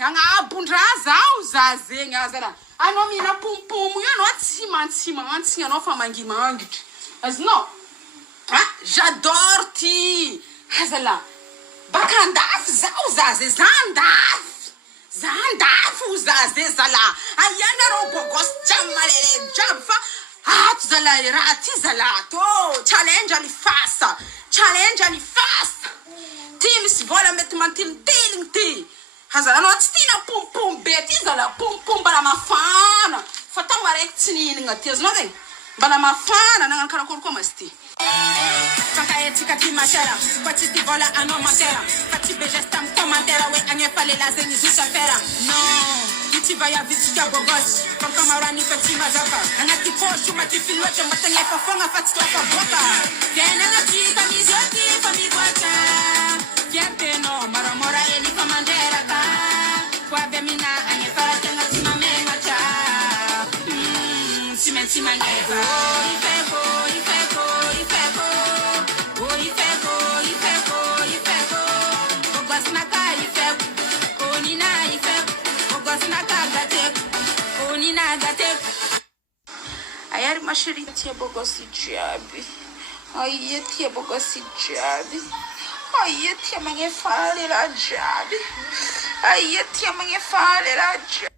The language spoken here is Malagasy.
Angabundrazao zazegny azala. Anao mina pompomo io anao tsimantsy anao fa mangimangitra. Azonao? Ah, j'adore ty. Azala. Bakandafo zao zaze zandafo. Zandafo zaze zala. Ayana ro bogos jamalele jab fa tu zala irati zala to challenge ali fasa. Challenge ali fasa. Tim si vola mety mantiltiling ty. Hazala no tsina pum pum beti zala pum pum bala mafana. Fata marek tsini ngati azno de. Bala mafana nang karakor ko masti. Faka etika ti matera. Kwati ti vola ano matera. Fati bejestam komandera we anye fale la zeni jusha fera. No. Iti vaya vitika bogos. Faka marani fati mazaka. Angati poshu mati filwache matenge fafonga fati toka boka. Kena ngati kamizoti famigwacha. Kierte no maramora eli komandera ta. Kwa bemina anye fara tenga timamenga cha. Simenti mangeva. Ifeko. Ayari mashiriti ya bogosi jabi. Ayeti ya bogosi jabi. Ayeti ya mangefale la jabi. Ayeti ya mangefale la jabi.